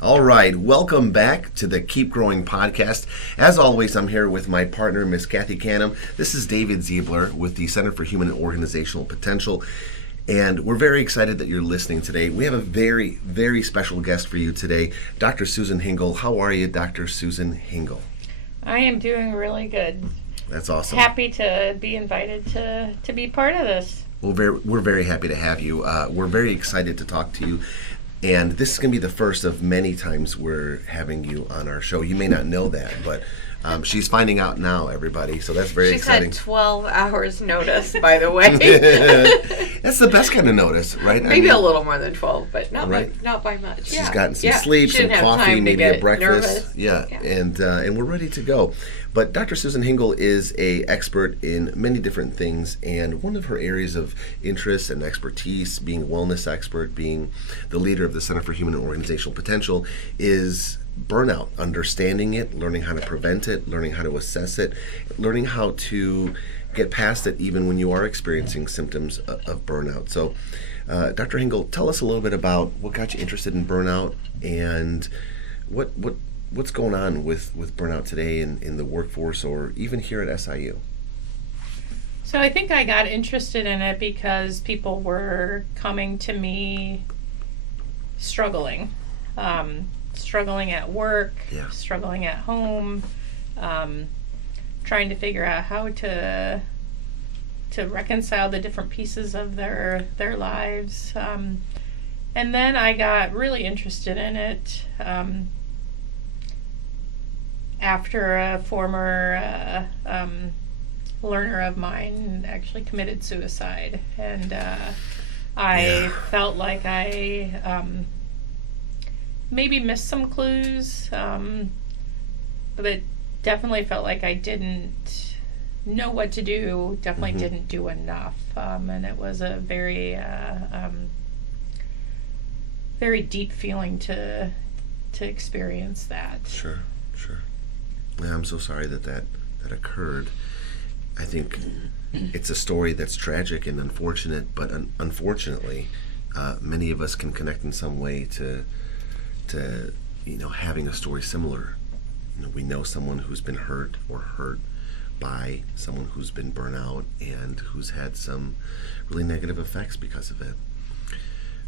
All right, welcome back to the Keep Growing podcast. As always, I'm here with my partner, Miss Cathy Canham. This is David Ziebler with the Center for Human and Organizational Potential, and we're very excited that you're listening today. We have a very, very special guest for you today, Dr. Susan Hingle. How are you, Dr. Susan Hingle? I am doing really good. That's awesome. Happy to be invited to be part of this. Well, we're very happy to have you. We're very excited to talk to you. And this is going to be the first of many times we're having you on our show. You may not know that, but she's finding out now, everybody. So that's very exciting. She's had 12 hours notice, by the way. That's the best kind of notice, right? Maybe a little more than 12, but not by much. She's gotten some sleep, some coffee, maybe a breakfast. Nervous. Yeah. And we're ready to go. But Dr. Susan Hingle is an expert in many different things, and one of her areas of interest and expertise, being a wellness expert, being the leader of the Center for Human and Organizational Potential, is burnout, understanding it, learning how to prevent it, learning how to assess it, learning how to get past it even when you are experiencing symptoms of burnout. So, Dr. Hingle, tell us a little bit about what got you interested in burnout and what's going on with burnout today in the workforce or even here at SIU? So I think I got interested in it because people were coming to me struggling. Struggling at work, struggling at home, trying to figure out how to reconcile the different pieces of their lives. And then I got really interested in it after a former learner of mine actually committed suicide. And I felt like I maybe missed some clues, but definitely felt like I didn't know what to do, definitely didn't do enough. And it was a very, very deep feeling to experience that. Sure. Yeah, I'm so sorry that occurred. I think it's a story that's tragic and unfortunate, but unfortunately, many of us can connect in some way to having a story similar. We know someone who's been hurt by someone who's been burnt out and who's had some really negative effects because of it.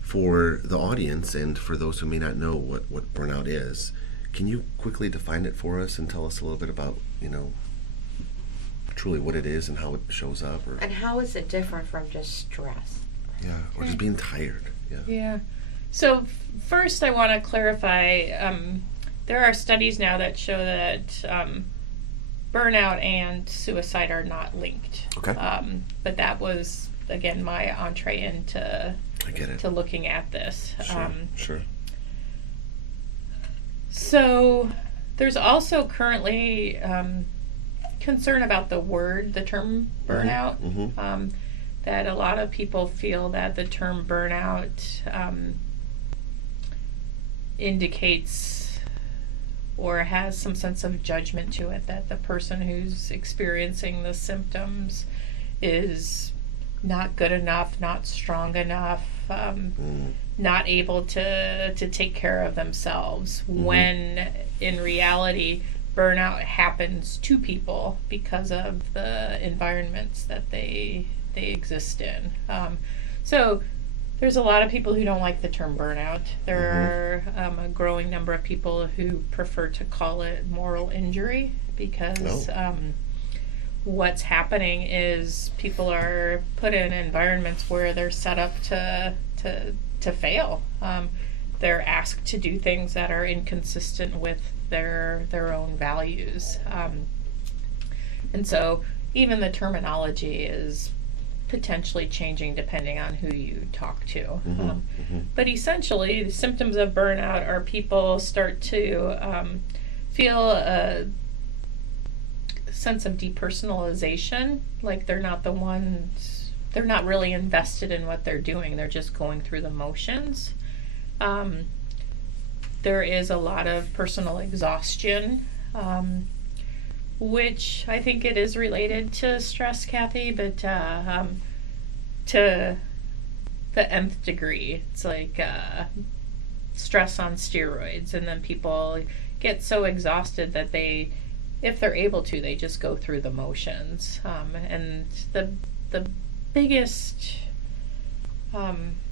For the audience and for those who may not know what burnout is, can you quickly define it for us and tell us a little bit about truly what it is and how it shows up? And how is it different from just stress? Yeah, or just being tired. Yeah. So first I want to clarify, there are studies now that show that burnout and suicide are not linked. Okay. But that was, again, my entree into looking at this. Sure. So there's also currently concern about the term burnout, that a lot of people feel that the term burnout indicates or has some sense of judgment to it, that the person who's experiencing the symptoms is not good enough, not strong enough, not able to take care of themselves, when in reality burnout happens to people because of the environments that they exist in. So there's a lot of people who don't like the term burnout. There are a growing number of people who prefer to call it moral injury because what's happening is people are put in environments where they're set up to fail. They're asked to do things that are inconsistent with their own values. And so even the terminology is potentially changing depending on who you talk to. But essentially, the symptoms of burnout are people start to feel a sense of depersonalization, like they're not really invested in what they're doing, they're just going through the motions. There is a lot of personal exhaustion, which I think it is related to stress, Cathy, but to the nth degree. It's like stress on steroids, and then people get so exhausted that they, if they're able to, they just go through the motions. And the biggest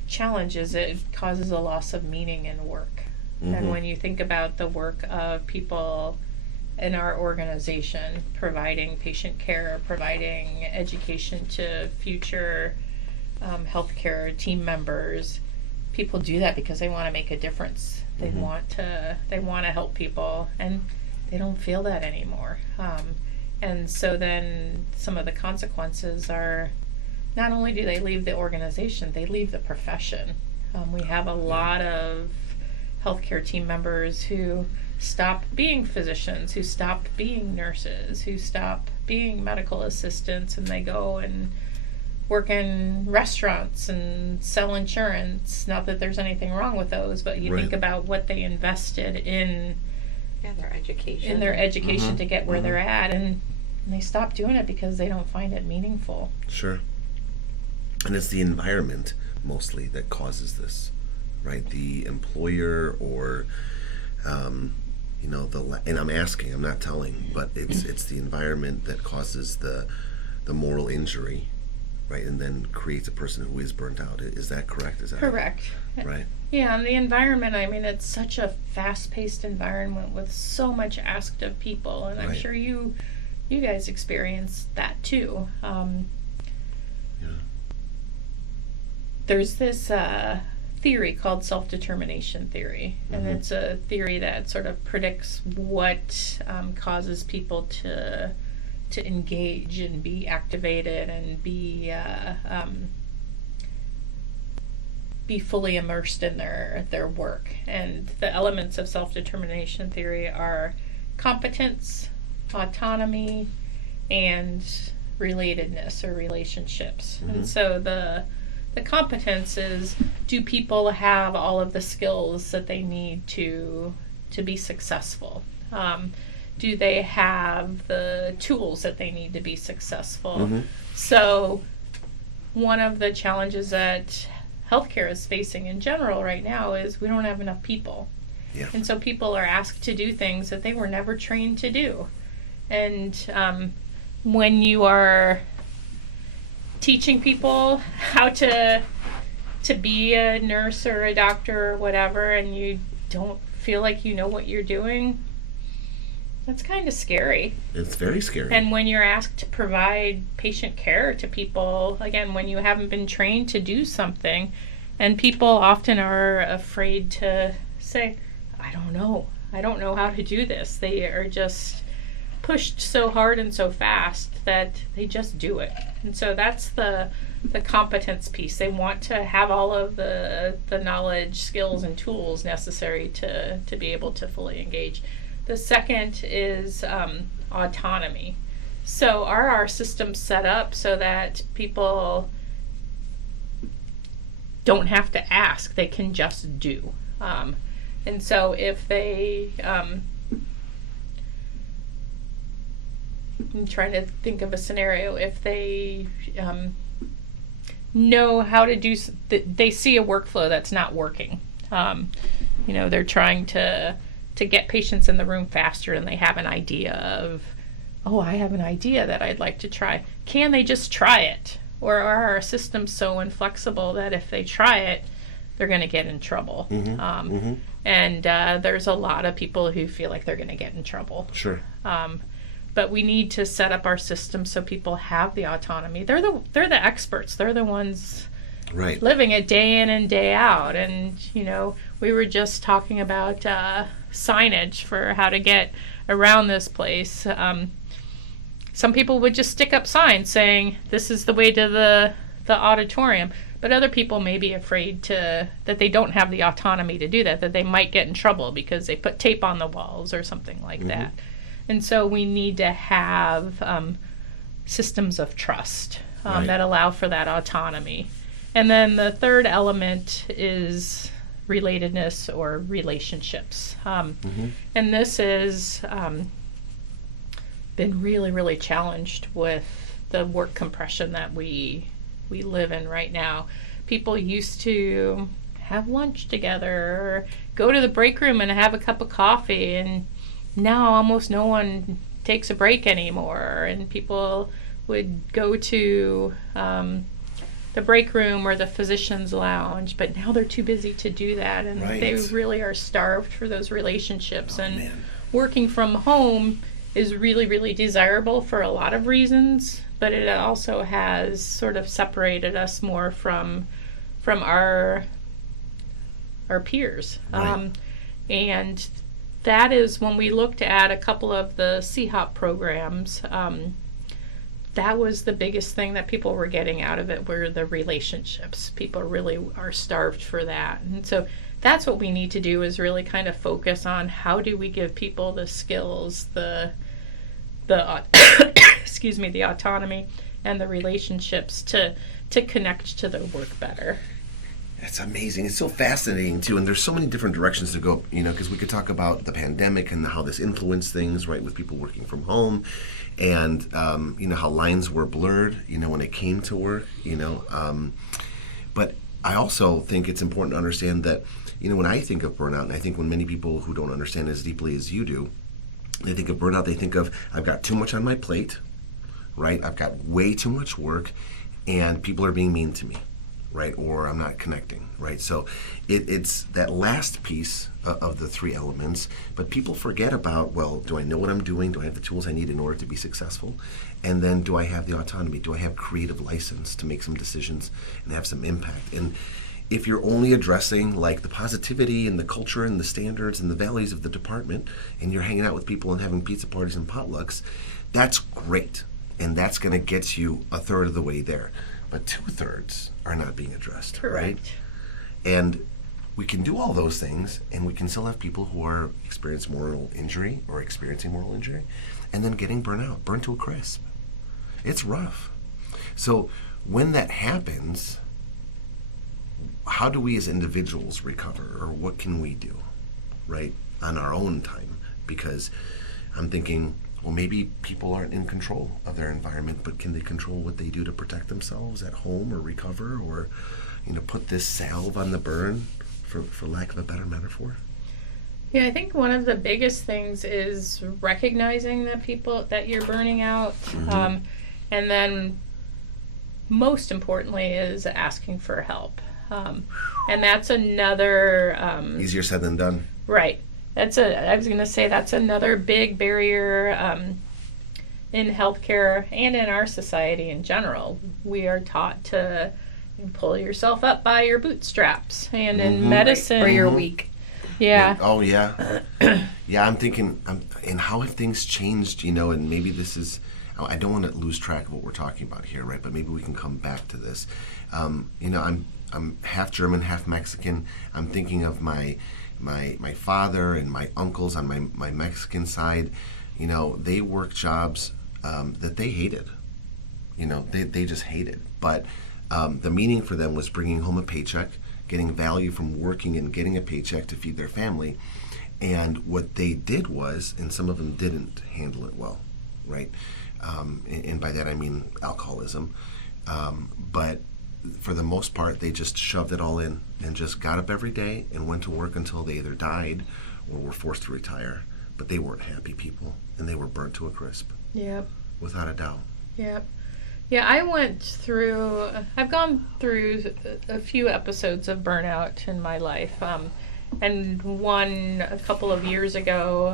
challenge is it causes a loss of meaning in work. And when you think about the work of people in our organization, providing patient care, providing education to future healthcare team members, people do that because they want to make a difference. They want to help people, and they don't feel that anymore. And so then some of the consequences are, not only do they leave the organization, they leave the profession. We have a lot of healthcare team members who stop being physicians, who stop being nurses, who stop being medical assistants, and they go and work in restaurants and sell insurance. Not that there's anything wrong with those, but you think about what they invested in their education to get where they're at, and they stop doing it because they don't find it meaningful. Sure. And it's the environment mostly that causes this, right? The employer or and I'm asking, I'm not telling, but it's the environment that causes the moral injury, right? And then creates a person who is burnt out. Is that correct? Is that correct? Right. Yeah, and the environment, I mean, it's such a fast-paced environment with so much asked of people, and I'm sure you guys experience that too. There's this theory called self-determination theory, and it's a theory that sort of predicts what causes people to engage and be activated and be fully immersed in their work. And the elements of self-determination theory are competence, autonomy, and relatedness or relationships. And so the competence is, do people have all of the skills that they need to be successful? Do they have the tools that they need to be successful? So one of the challenges that healthcare is facing in general right now is we don't have enough people. And so people are asked to do things that they were never trained to do. And when you are teaching people how to be a nurse or a doctor or whatever, and you don't feel like you know what you're doing, that's kind of scary. It's very scary. And when you're asked to provide patient care to people, again, when you haven't been trained to do something, and people often are afraid to say, I don't know how to do this. They are just pushed so hard and so fast that they just do it. And so that's the competence piece. They want to have all of the knowledge, skills, and tools necessary to be able to fully engage. The second is autonomy. So are our systems set up so that people don't have to ask, they can just do? And so if they I'm trying to think of a scenario. If they know how to do, they see a workflow that's not working. They're trying to get patients in the room faster, and they have an idea of, I have an idea that I'd like to try. Can they just try it? Or are our systems so inflexible that if they try it, they're going to get in trouble? And there's a lot of people who feel like they're going to get in trouble. Sure. But we need to set up our system so people have the autonomy. They're the experts. They're the ones living it day in and day out. And we were just talking about signage for how to get around this place. Some people would just stick up signs saying this is the way to the auditorium. But other people may be afraid that they don't have the autonomy to do that they might get in trouble because they put tape on the walls or something like that. And so we need to have systems of trust that allow for that autonomy. And then the third element is relatedness or relationships. And this is been really, really challenged with the work compression that we live in right now. People used to have lunch together or go to the break room and have a cup of coffee. And now almost no one takes a break anymore, and people would go to the break room or the physician's lounge, but now they're too busy to do that, and they really are starved for those relationships. Working from home is really, really desirable for a lot of reasons, but it also has sort of separated us more from our peers. And that is when we looked at a couple of the CHOP programs. That was the biggest thing that people were getting out of it, were the relationships. People really are starved for that. And so that's what we need to do, is really kind of focus on how do we give people the skills, the excuse me, the autonomy and the relationships to connect to their work better. It's amazing. It's so fascinating too, and there's so many different directions to go. Because we could talk about the pandemic and how this influenced things, right, with people working from home, and how lines were blurred, when it came to work, But I also think it's important to understand that, when I think of burnout, and I think when many people who don't understand as deeply as you do, they think of burnout, they think of, I've got too much on my plate, right? I've got way too much work, and people are being mean to me, right? Or I'm not connecting, right? So it's that last piece of the three elements, but people forget about, well, do I know what I'm doing? Do I have the tools I need in order to be successful? And then do I have the autonomy? Do I have creative license to make some decisions and have some impact? And if you're only addressing like the positivity and the culture and the standards and the values of the department, and you're hanging out with people and having pizza parties and potlucks, that's great. And that's going to get you a third of the way there. But 2/3 are not being addressed, Correct. Right? And we can do all those things, and we can still have people who are experiencing moral injury or experiencing moral injury, and then getting burnt to a crisp. It's rough. So when that happens, how do we as individuals recover, or what can we do, right, on our own time? Because I'm thinking, well, maybe people aren't in control of their environment, but can they control what they do to protect themselves at home or recover, or put this salve on the burn, for lack of a better metaphor? Yeah, I think one of the biggest things is recognizing that you're burning out, and then most importantly is asking for help. And that's another Easier said than done. Right. I was going to say that's another big barrier in healthcare and in our society in general. We are taught to pull yourself up by your bootstraps, and in medicine, or you're weak. Yeah. Oh yeah. Yeah, I'm thinking, and how have things changed? And maybe this is. I don't want to lose track of what we're talking about here, right? But maybe we can come back to this. I'm half German, half Mexican. I'm thinking of my father and my uncles on my Mexican side. They worked jobs that they hated. They just hated. But the meaning for them was bringing home a paycheck, getting value from working and getting a paycheck to feed their family. And what they did was, and some of them didn't handle it well, right? And by that I mean alcoholism. But for the most part, they just shoved it all in and just got up every day and went to work until they either died or were forced to retire. But they weren't happy people, and they were burnt to a crisp. Yep. Without a doubt. Yep. Yeah, I've gone through a few episodes of burnout in my life. And one a couple of years ago,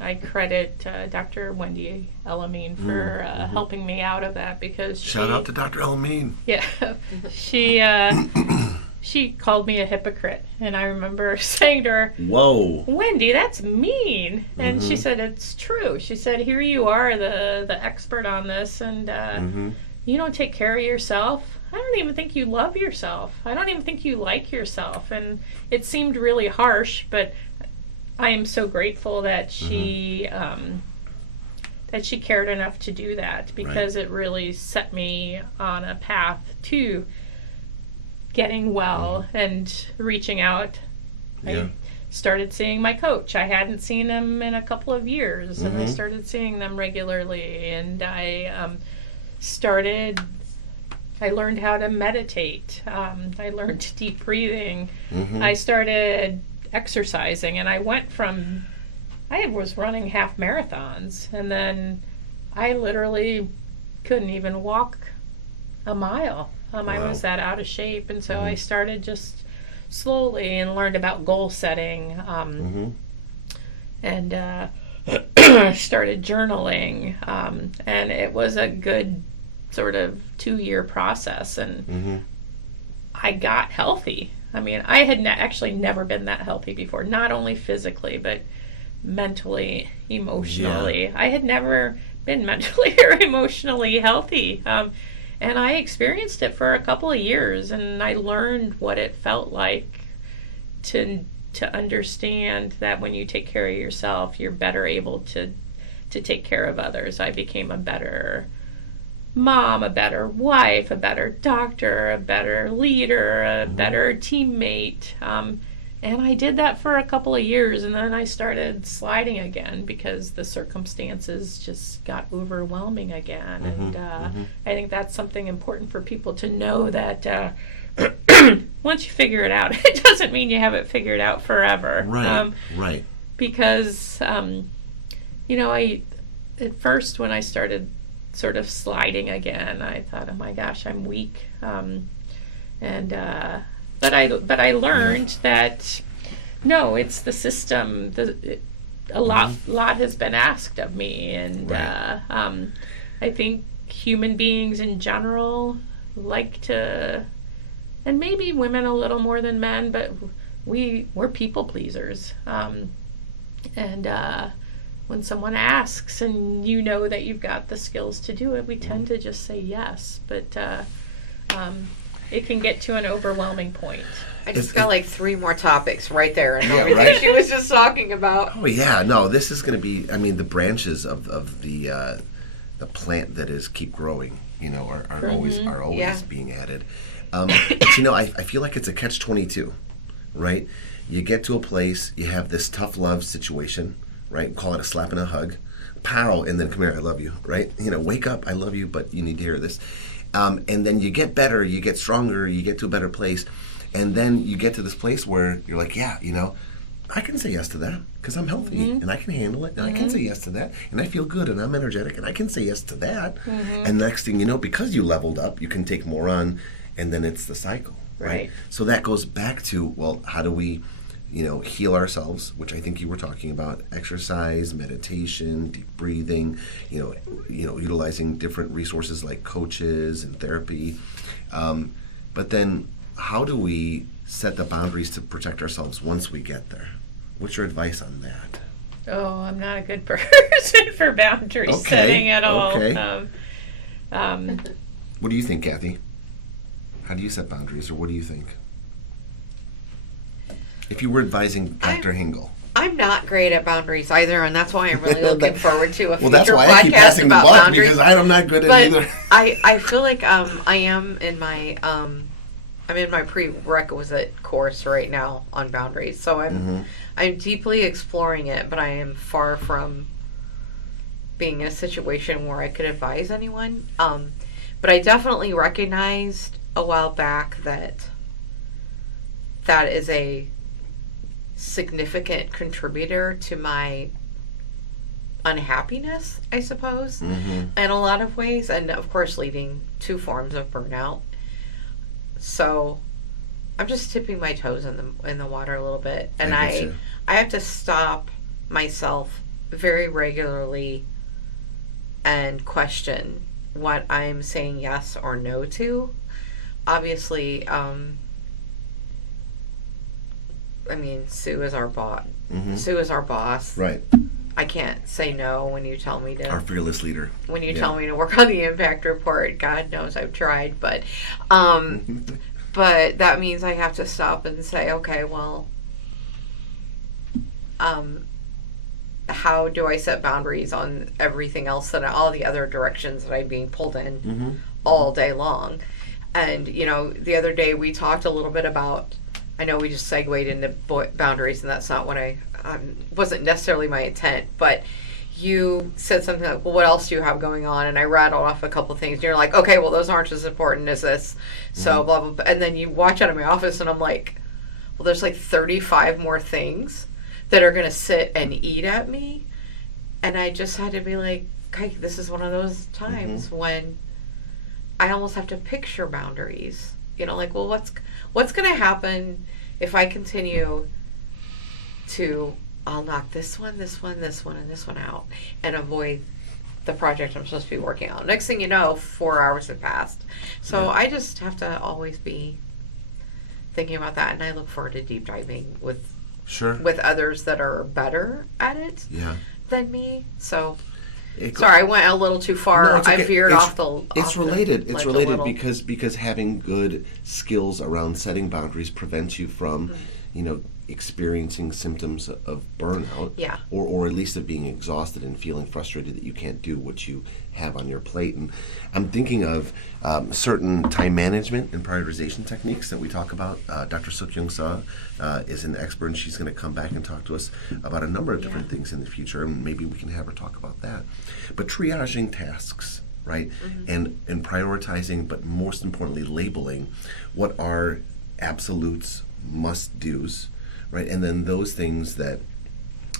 I credit Dr. Wendy Elamine for helping me out of that, because shout out to Dr. Elamine. Yeah, she called me a hypocrite, and I remember saying to her, "Whoa, Wendy, that's mean." And she said, "It's true." She said, "Here you are, the expert on this, and you don't take care of yourself. I don't even think you love yourself. I don't even think you like yourself." And it seemed really harsh, but I am so grateful that she cared enough to do that, because it really set me on a path to getting well and reaching out. I started seeing my coach. I hadn't seen him in a couple of years, and I started seeing them regularly, and I started I learned how to meditate. I learned deep breathing. Mm-hmm. I started exercising, and I was running half marathons, and then I literally couldn't even walk a mile. I Wow. was that out of shape, and so I started just slowly and learned about goal setting, and started journaling, and it was a good sort of 2-year process, and I got healthy. I mean, I had actually never been that healthy before, not only physically, but mentally, emotionally. I had never been mentally or emotionally healthy. And I experienced it for a couple of years, and I learned what it felt like to understand that when you take care of yourself, you're better able to take care of others. I became a better mom, a better wife, a better doctor, a better leader, a better teammate. And I did that for a couple of years, and then I started sliding again because the circumstances just got overwhelming again. And I think that's something important for people to know, that once you figure it out, it doesn't mean you have it figured out forever. Right, right. Because, I at first when I started sort of sliding again, I thought, oh my gosh, I'm weak. But I learned that no, it's the system. A lot has been asked of me, and I think human beings in general like to, and maybe women a little more than men, but we're people pleasers. And when someone asks and you know that you've got the skills to do it, we tend to just say yes. But it can get to an overwhelming point. I just got like 3 more topics right there, and Yeah, everything right? she was just talking about. Oh yeah, no, this is going to be. I mean, the branches of the plant that is keep growing, are always Yeah. being added. But I feel like it's a catch-22, right? You get to a place, you have this tough love situation, right? Call it a slap and a hug, pow, and then come here, I love you, right? Wake up, I love you, but you need to hear this. And then you get better, you get stronger, you get to a better place, and then you get to this place where you're like, yeah, I can say yes to that because I'm healthy and I can handle it, and I can say yes to that, and I feel good and I'm energetic and I can say yes to that. And next thing you know, because you leveled up, you can take more on, and then it's the cycle, right? So that goes back to, well, how do we heal ourselves, which I think you were talking about: exercise, meditation, deep breathing, utilizing different resources like coaches and therapy. But then how do we set the boundaries to protect ourselves once we get there? What's your advice on that? Oh, I'm not a good person for boundary setting at all. Okay. What do you think, Kathy? How do you set boundaries, or what do you think? If you were advising Dr. Hingle. I'm not great at boundaries either, and that's why I'm really looking forward to a future that's why podcast I keep passing the about buck, boundaries. because I'm not good at But either. I feel like I am in my I'm in my prerequisite course right now on boundaries, so I'm deeply exploring it, but I am far from being in a situation where I could advise anyone. But I definitely recognized a while back that is a significant contributor to my unhappiness, I suppose, in a lot of ways, and of course leading to forms of burnout. So I'm just tipping my toes in the water a little bit, and I have to stop myself very regularly and question what I'm saying yes or no to. Obviously, Sue is our boss. Sue is our boss. Right. I can't say no when you tell me to. Our fearless leader. When you tell me to work on the impact report, God knows I've tried, but that means I have to stop and say, okay, well, how do I set boundaries on everything else, that all the other directions that I'm being pulled in all day long? And the other day we talked a little bit about, I know we just segued into boundaries, and that's not what wasn't necessarily my intent, but you said something like, well, what else do you have going on? And I rattled off a couple things. And you're like, okay, well, those aren't as important as this. So blah, blah, blah. And then you watch out of my office and I'm like, well, there's like 35 more things that are going to sit and eat at me. And I just had to be like, okay, this is one of those times when I almost have to picture boundaries. You know, like, well, what's going to happen if I continue to, I'll knock this one, and this one out and avoid the project I'm supposed to be working on. Next thing you know, 4 hours have passed. So I just have to always be thinking about that, and I look forward to deep diving with others that are better at it than me. So sorry, I went a little too far. No, it's okay. I veered off the. It's related. It's related because having good skills around setting boundaries prevents you from, experiencing symptoms of burnout, or at least of being exhausted and feeling frustrated that you can't do what you have on your plate. And I'm thinking of certain time management and prioritization techniques that we talk about. Dr. Suk-Young Seo is an expert, and she's going to come back and talk to us about a number of different things in the future, and maybe we can have her talk about that. But triaging tasks, right, and prioritizing, but most importantly, labeling what are absolutes, must-dos, right? And then those things that,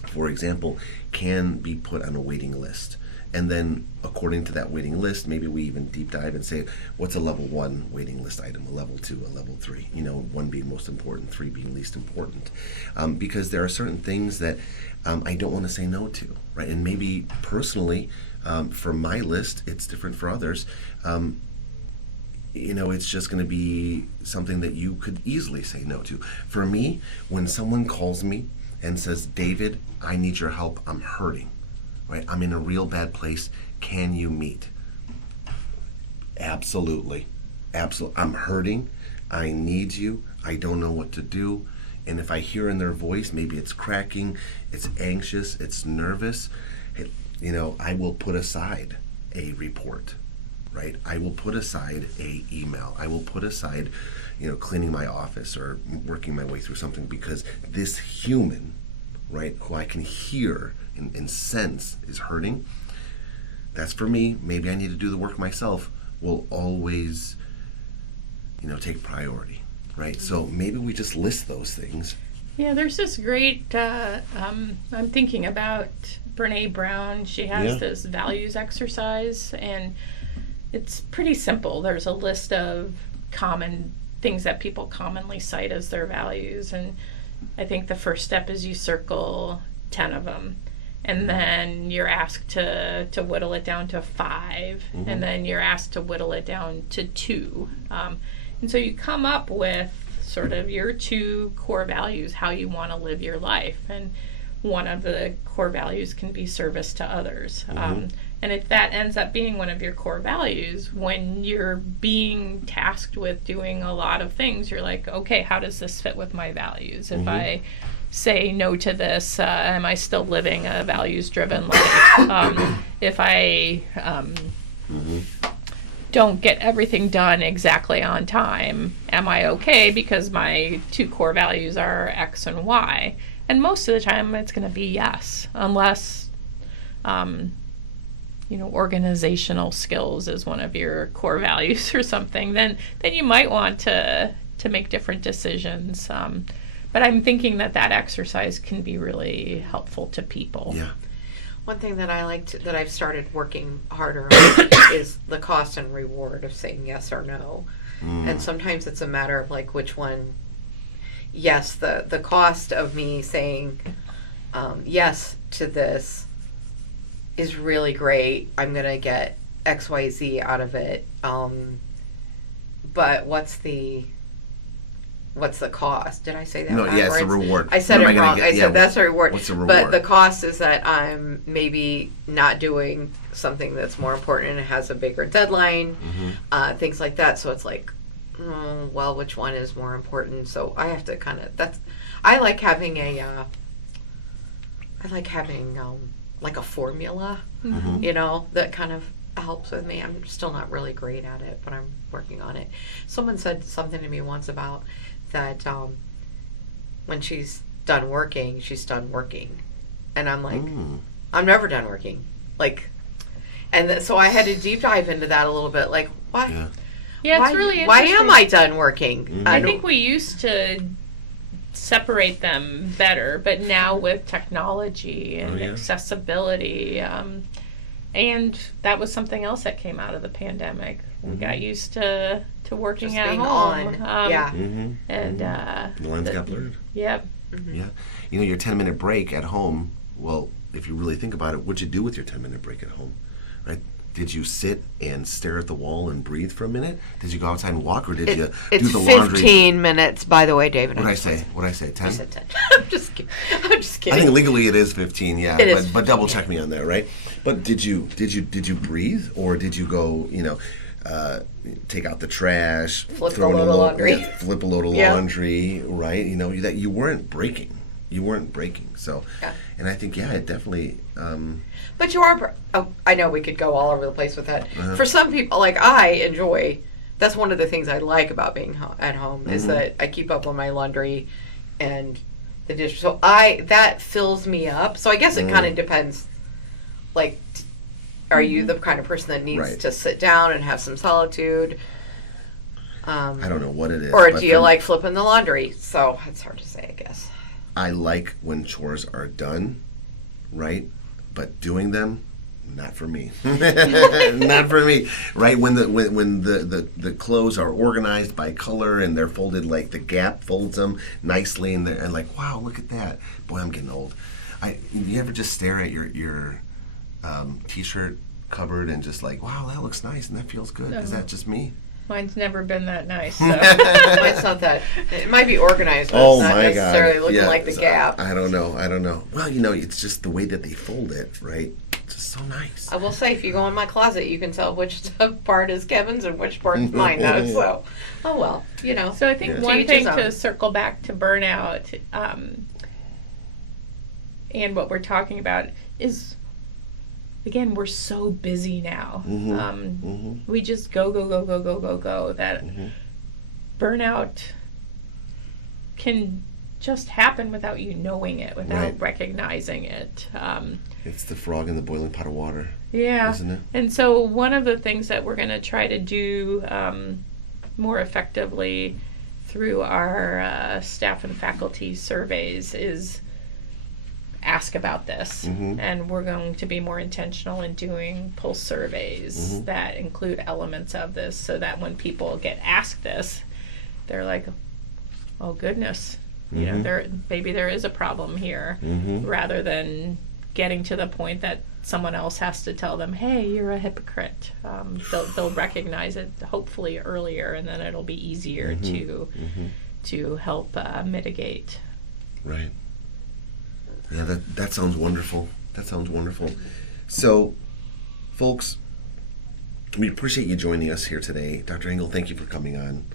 for example, can be put on a waiting list. And then according to that waiting list, maybe we even deep dive and say, what's a level 1 waiting list item, a level 2, a level 3, 1 being most important, 3 being least important. Because there are certain things that I don't want to say no to, right? And maybe personally, for my list, it's different for others. It's just going to be something that you could easily say no to. For me, when someone calls me and says, David, I need your help, I'm hurting, right? I'm in a real bad place. Can you meet? Absolutely. I'm hurting. I need you. I don't know what to do. And if I hear in their voice, maybe it's cracking, it's anxious, it's nervous, I will put aside a report. Right? I will put aside a email. I will put aside, cleaning my office or working my way through something, because this human, right, who I can hear and sense is hurting. That's for me. Maybe I need to do the work myself. Will always, take priority, right? So maybe we just list those things. Yeah, there's this great, I'm thinking about Brene Brown. She has this values exercise, and it's pretty simple. There's a list of common things that people commonly cite as their values, and I think the first step is you circle 10 of them, and then you're asked to whittle it down to 5, and then you're asked to whittle it down to 2. And so you come up with sort of your 2 core values, how you want to live your life, and one of the core values can be service to others. And if that ends up being one of your core values, when you're being tasked with doing a lot of things, you're like, okay, how does this fit with my values? If I say no to this, am I still living a values-driven life? If I don't get everything done exactly on time, am I okay because my 2 core values are X and Y? And most of the time, it's going to be yes, unless organizational skills is one of your core values or something, then you might want to make different decisions. But I'm thinking that exercise can be really helpful to people. Yeah. One thing that I that I've started working harder on is the cost and reward of saying yes or no. And sometimes it's a matter of like which one. Yes, the cost of me saying yes to this is really great. I'm going to get XYZ out of it. But what's the cost? Did I say that? No, it's a reward. I said it wrong. I said that's a reward. What's a reward? But the cost is that I'm maybe not doing something that's more important and it has a bigger deadline, things like that. So it's like, well, which one is more important? So I have to kind of, I like having like a formula, that kind of helps with me. I'm still not really great at it, but I'm working on it. Someone said something to me once about that when she's done working, she's done working. And I'm like, I'm never done working. Like, and so I had to deep dive into that a little bit. Like, why? Yeah, it's really why interesting. am I done working? Mm-hmm. I think we used to separate them better, but now with technology and accessibility, and that was something else that came out of the pandemic. We got used to working Just at being home. on. And the lines got blurred. Yep. Yeah. You know, your 10-minute break at home, well, if you really think about it, what'd you do with your 10-minute break at home? Right? Did you sit and stare at the wall and breathe for a minute? Did you go outside and walk, or did you do the laundry? It's 15 minutes, by the way, David. What'd I say? 10? I said 10. I'm just kidding. I think legally it is 15, yeah. It is but double check me on that, right? But did you breathe, or did you go, take out the trash, flip a load of laundry, flip a load of laundry, right? You know, that you weren't breaking. So, and I think, it definitely. But you are. I know we could go all over the place with that. For some people, like I enjoy. That's one of the things I like about being at home is that I keep up on my laundry and the dish. So that fills me up. So I guess it kind of depends. Like, are you the kind of person that needs to sit down and have some solitude? I don't know what it is. Or do you like flipping the laundry? So it's hard to say, I guess. I like when chores are done, right? But doing them, not for me. Not for me, right? When the clothes are organized by color and they're folded, like the Gap folds them nicely, and like, wow, look at that. Boy, I'm getting old. You ever just stare at your t-shirt cupboard and just like, wow, that looks nice and that feels good? Is that just me? Mine's never been that nice. So. Mine's not that. It might be organized, but it's not necessarily looking like the Gap. I don't know. Well, it's just the way that they fold it, right? It's just so nice. I will say, if you go in my closet, you can tell which part is Kevin's and which part is mine. So, oh well, So I think one thing to circle back to burnout, and what we're talking about is, again, we're so busy now. We just go, that burnout can just happen without you knowing it, without recognizing it. It's the frog in the boiling pot of water. Yeah. Isn't it? And so one of the things that we're going to try to do more effectively through our staff and faculty surveys is ask about this, and we're going to be more intentional in doing pulse surveys that include elements of this, so that when people get asked this, they're like, oh goodness, maybe there is a problem here, rather than getting to the point that someone else has to tell them, hey, you're a hypocrite. They'll recognize it hopefully earlier, and then it'll be easier to help mitigate. Right. Yeah, that sounds wonderful. So, folks, we appreciate you joining us here today. Dr. Hingle, thank you for coming on.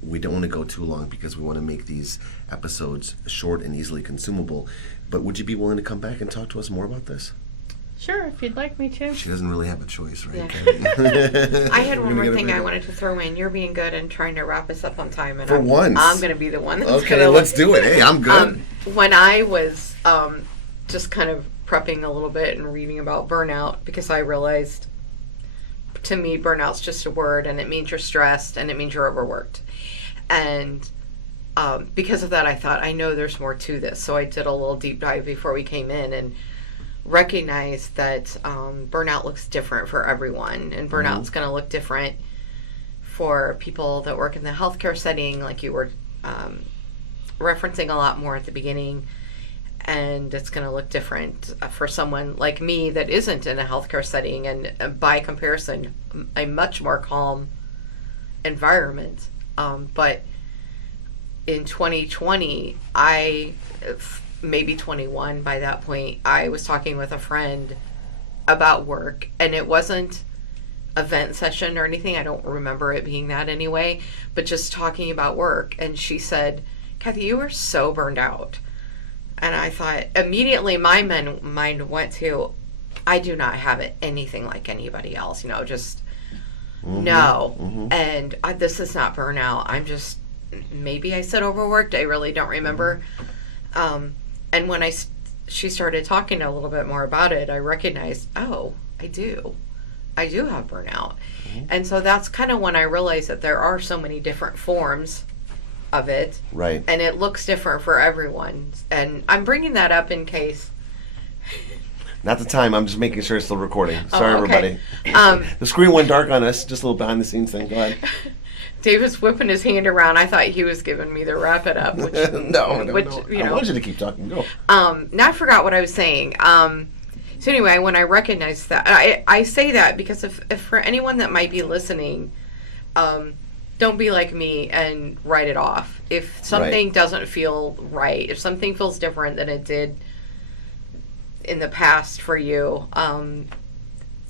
We don't want to go too long because we want to make these episodes short and easily consumable. But would you be willing to come back and talk to us more about this? Sure, if you'd like me to. She doesn't really have a choice, right? Yeah. I had one more thing I wanted to throw in. You're being good and trying to wrap us up on time. And once. I'm going to be the one that's okay, let's do it. Hey, I'm good. When I was just kind of prepping a little bit and reading about burnout, because I realized, to me, burnout's just a word, and it means you're stressed, and it means you're overworked. And because of that, I thought, I know there's more to this. So I did a little deep dive before we came in and recognized that burnout looks different for everyone. And burnout's going to look different for people that work in the healthcare setting, like you were referencing a lot more at the beginning. And it's going to look different for someone like me that isn't in a healthcare setting, and by comparison, a much more calm environment. But in 2020, maybe 21 by that point, I was talking with a friend about work, and it wasn't a vent session or anything. I don't remember it being that anyway, but just talking about work. And she said, Cathy, you are so burned out. And I thought, immediately my mind went to, I do not have it anything like anybody else, just no. And this is not burnout. I'm just, maybe I said overworked. I really don't remember. And when I she started talking a little bit more about it, I recognized, oh, I do have burnout. And so that's kind of when I realized that there are so many different forms of it. Right. And it looks different for everyone. And I'm bringing that up in case. Not the time. I'm just making sure it's still recording. Sorry, okay. everybody. The screen went dark on us. Just a little behind the scenes thing. Go ahead. David's whipping his hand around. I thought he was giving me the wrap it up. Which, no. You know, I want you to keep talking. Go. Now I forgot what I was saying. So anyway, when I recognized that, I say that because if for anyone that might be listening, don't be like me and write it off. If something doesn't feel right, if something feels different than it did in the past for you,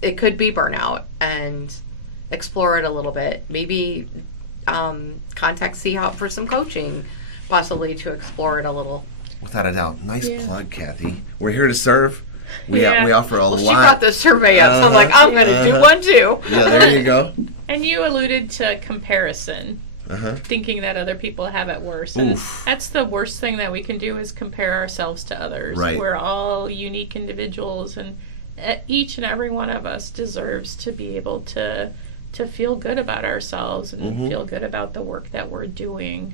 it could be burnout, and explore it a little bit. Maybe contact CHOP for some coaching, possibly to explore it a little. Without a doubt. Nice plug, Kathy. We're here to serve. We offer a lot. She got the survey up, so I'm like, I'm going to do one too. Yeah, there you go. And you alluded to comparison, thinking that other people have it worse. And that's the worst thing that we can do, is compare ourselves to others. Right. We're all unique individuals, and each and every one of us deserves to be able to feel good about ourselves and feel good about the work that we're doing.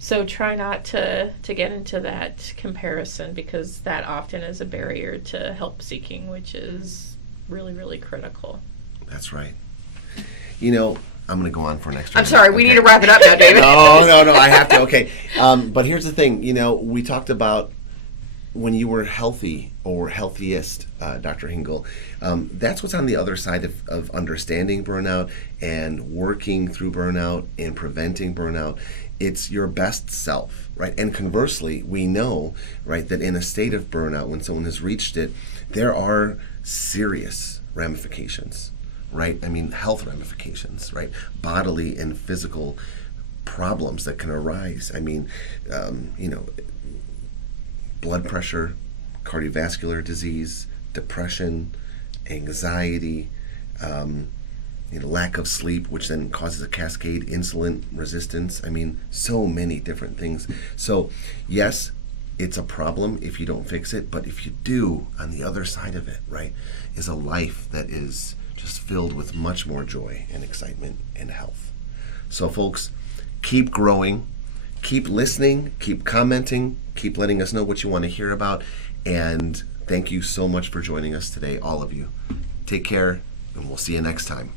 So try not to get into that comparison, because that often is a barrier to help seeking, which is really, really critical. That's right. You know, I'm going to go on for an extra. I'm sorry, we need to wrap it up now, David. No, I have to. Okay. But here's the thing. You know, we talked about when you were healthy or healthiest, Dr. Hingle, that's what's on the other side of understanding burnout and working through burnout and preventing burnout. It's your best self, right? And conversely, we know, right, that in a state of burnout, when someone has reached it, there are serious ramifications, right? I mean, health ramifications, right? Bodily and physical problems that can arise. I mean, you know, blood pressure, cardiovascular disease, depression, anxiety, lack of sleep, which then causes a cascade, insulin resistance. I mean, so many different things. So, yes, it's a problem if you don't fix it, but if you do, on the other side of it, right, is a life that is just filled with much more joy and excitement and health. So, folks, keep growing, keep listening, keep commenting, keep letting us know what you want to hear about, and thank you so much for joining us today, all of you. Take care, and we'll see you next time.